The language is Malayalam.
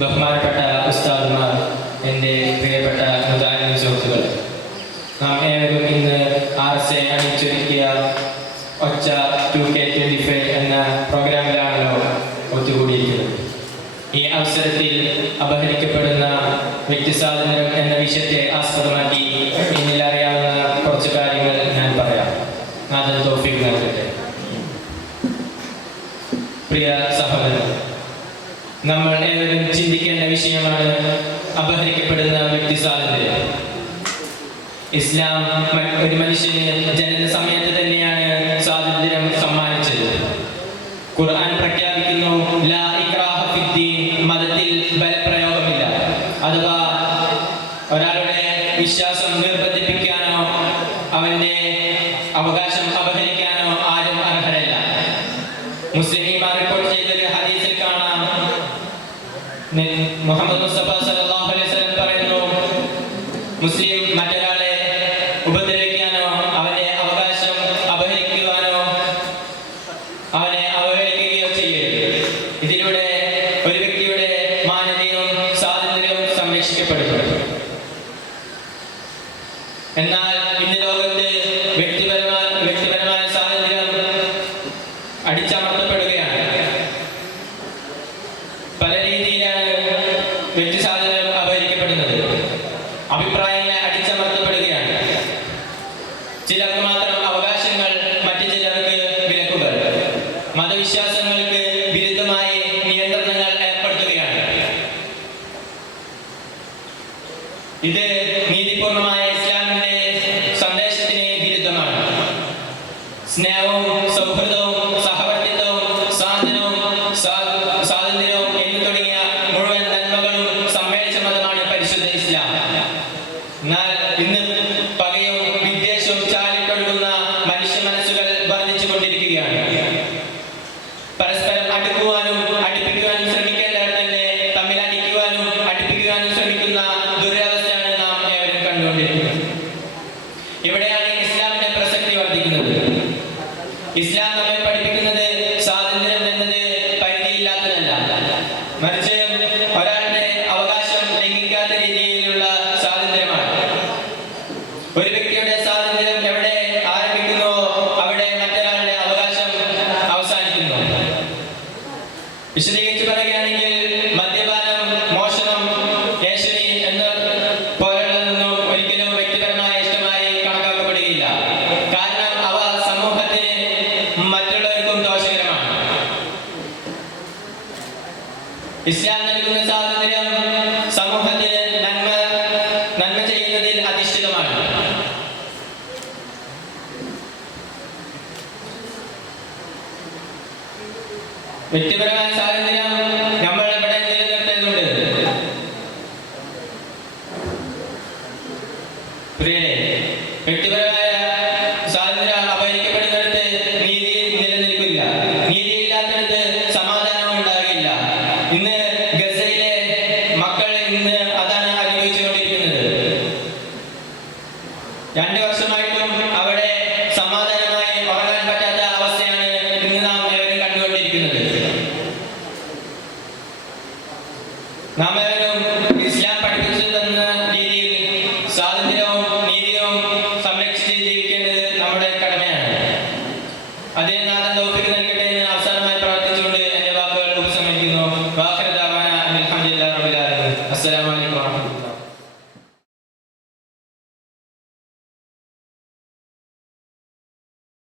ബഹുമാനപ്പെട്ട ഉസ്താദുമാർ, എൻ്റെ പ്രിയപ്പെട്ട മുതാലിം സുഹൃത്തുക്കൾ, നാം ഏവരും ഇന്ന് RSA അണിച്ചൊരുക്കിയ ഒച്ച 2K25 എന്ന പ്രോഗ്രാമിലാണല്ലോ ഒത്തുകൂടിയിരിക്കുന്നത്. ഈ അവസരത്തിൽ അപഹരിക്കപ്പെടുന്ന വ്യക്തിസ്വാതന്ത്ര്യം എന്ന വിഷയത്തെ ആസ്പദമാക്കി എന്നിൽ അറിയാവുന്ന കുറച്ച് കാര്യങ്ങൾ ഞാൻ പറയാം. നാഥൻ തൗഫീഖ് നൽകട്ടെ. പ്രിയ സഹോദരൻ, നമ്മൾ ഏവരും ചിന്തിക്കേണ്ട വിഷയമാണ് അപഹരിക്കപ്പെടുന്ന വ്യക്തി സ്വാതന്ത്ര്യം. ഇസ്ലാം ഒരു മനുഷ്യന് ജനന സമയത്ത് തന്നെയാണ് സ്വാതന്ത്ര്യം സമ്മാനിച്ചത്. ഖുർആൻ പ്രഖ്യാപിക്കുന്നു, ലാ ഇക്രാഹ ഫിദ്ദീൻ, മതത്തിൽ ബലപ്രയോഗമില്ല. അഥവാ ഒരാളുടെ വിശ്വാസം നിർബന്ധിപ്പിക്കാനോ അവന്റെ അവകാശം അപഹരിക്കാനോ ആരും അർഹരല്ല. മുസ്ലിം റിപ്പോർട്ട് ചെയ്തൊരു ഹദീസിൽ കാണാം, മുഹമ്മദ് മുസ്തഫ സല്ലല്ലാഹു അലൈഹി വസല്ലം പറയുന്നു, മുസ്ലിം മറ്റൊരാളെ ഉപദ്രവിക്കാനോ അവന്റെ അവകാശം അപഹരിക്കുവാനോ അവനെ അവഹേളിക്കുകയോ ചെയ്യരുത്. ഇതിലൂടെ ഒരു വ്യക്തിയുടെ മാനവീയവും സ്വാതന്ത്ര്യവും സംരക്ഷിക്കപ്പെടുന്നു. എന്നാൽ ഇന്ന് ലോകത്ത് വ്യക്തിപരമായ സ്വാതന്ത്ര്യം അടിച്ചമർത്തപ്പെടുകയാണ്. പല രീതിയിലാണ് വ്യക്തി സ്വാതന്ത്ര്യം അപഹരിക്കപ്പെടുന്നത്. അഭിപ്രായങ്ങളെ അടിച്ചമർത്തപ്പെടുകയാണ്. ചിലർക്ക് മാത്രം അവകാശങ്ങൾ, മറ്റു ചിലർക്ക് വിലക്കുകൾ. മതവിശ്വാസങ്ങൾക്ക് വിരുദ്ധമായി നിയന്ത്രണങ്ങൾ ഏർപ്പെടുത്തുകയാണ്. ഇത് നീതിപൂർണമായ ഇസ്ലാമിന്റെ സന്ദേശത്തിന് വിരുദ്ധമാണ്. സ്നേഹവും സൗഹൃദവും സഹവർത്തിത്വവും സ്വാതന്ത്ര്യവും എന്ന് തുടങ്ങിയ മുഴുവൻ നന്മകളും സമ്മേളിച്ച മതമാണ് പരിശുദ്ധ ഇസ്ലാം. എന്നാൽ ഇന്ന് പകയും വിദ്വേഷവും ചാലിട്ടൊഴുകുന്ന മനുഷ്യ മനസ്സുകൾ വർദ്ധിച്ചു കൊണ്ടിരിക്കുകയാണ്. പരസ്പരം അടുക്കുവാനും അടുപ്പിക്കുവാനും ശ്രമിക്കേണ്ടവർ തന്നെ തമ്മിൽ അടിക്കുവാനും അടുപ്പിക്കുവാനും ശ്രമിക്കുന്ന ദുരവസ്ഥയാണ് നാം ഏവരും കണ്ടുകൊണ്ടിരിക്കുന്നത്. ഇവിടെയാണ് ഇസ്ലാമിന്റെ പ്രസക്തി വർദ്ധിക്കുന്നത്. ഇസ്ലാം നമ്മെ പഠിപ്പിക്കുന്നത് സ്വാതന്ത്ര്യം എന്നത് പരിധിയില്ലാത്തതല്ല, മറിച്ച് ഒരാളുടെ അവകാശം ലംഘിക്കാത്ത രീതിയിലുള്ള സ്വാതന്ത്ര്യമാണ്. ഒരു വ്യക്തിയുടെ സ്വാതന്ത്ര്യം എവിടെ ആരംഭിക്കുന്നുവോ അവിടെ മറ്റൊരാളുടെ അവകാശം അവസാനിക്കുന്നു. വിശദീകരിച്ച് പറയുകയാണെങ്കിൽ, മദ്യപാനം, മോഷണം, ഏഷണി എന്ന പോലുള്ളതൊന്നും ഒരിക്കലും വ്യക്തിപരമായ ഇഷ്ടമായി കണക്കാക്കപ്പെടുകയില്ല. കാരണം അവ സമൂഹത്തിന് മറ്റുള്ളവർക്കും ദോഷകരമാണ്. ഇസ്ലാം നൽകുന്ന സ്വാതന്ത്ര്യം സമൂഹത്തിന് നന്മ ചെയ്യുന്നതിൽ അധിഷ്ഠിതമാണ്. വ്യക്തിപരമായ സ്വാതന്ത്ര്യം നമ്മൾ ഇവിടെ നിലനിർത്തേണ്ടതുണ്ട്. വ്യക്തിപരമായ സ്വാതന്ത്ര്യം അപഹരിക്കപ്പെടുന്നിടത്ത് നീതി നിലനിൽക്കില്ല. നീതിയില്ലാത്തിടത്ത് സമാധാനവും ഉണ്ടാകില്ല. ഇന്ന് ഗസയിലെ മക്കൾ ഇന്ന് അതാണ് അനുഭവിച്ചുകൊണ്ടിരിക്കുന്നത്. 2 വർഷമായിട്ടും അവിടെ സമാധാനമായി ഉറങ്ങാൻ പറ്റാത്ത അവസ്ഥയാണ് ഇന്ന് നാം ഏവരും കണ്ടുകൊണ്ടിരിക്കുന്നത്. നാം ഏവരും ഇസ്ലാം പഠിപ്പിച്ചു തന്ന രീതിയിൽ സ്വാതന്ത്ര്യവും നീതിയും സംരക്ഷിച്ച് ജീവിക്കേണ്ടത് നമ്മുടെ കടമയാണ്. അതിന് നാഥൻ തൗഫീഖ് നൽകട്ടെ എന്ന് അവസാനമായി പ്രാർത്ഥിച്ചുകൊണ്ട് എന്റെ വാക്കുകൾ ഉപസംഹരിക്കുന്നു. വാഖിറു ദഅവാനാ അൽഹംദുലില്ലാഹി റബ്ബിൽ ആലമീൻ. അസ്സലാമു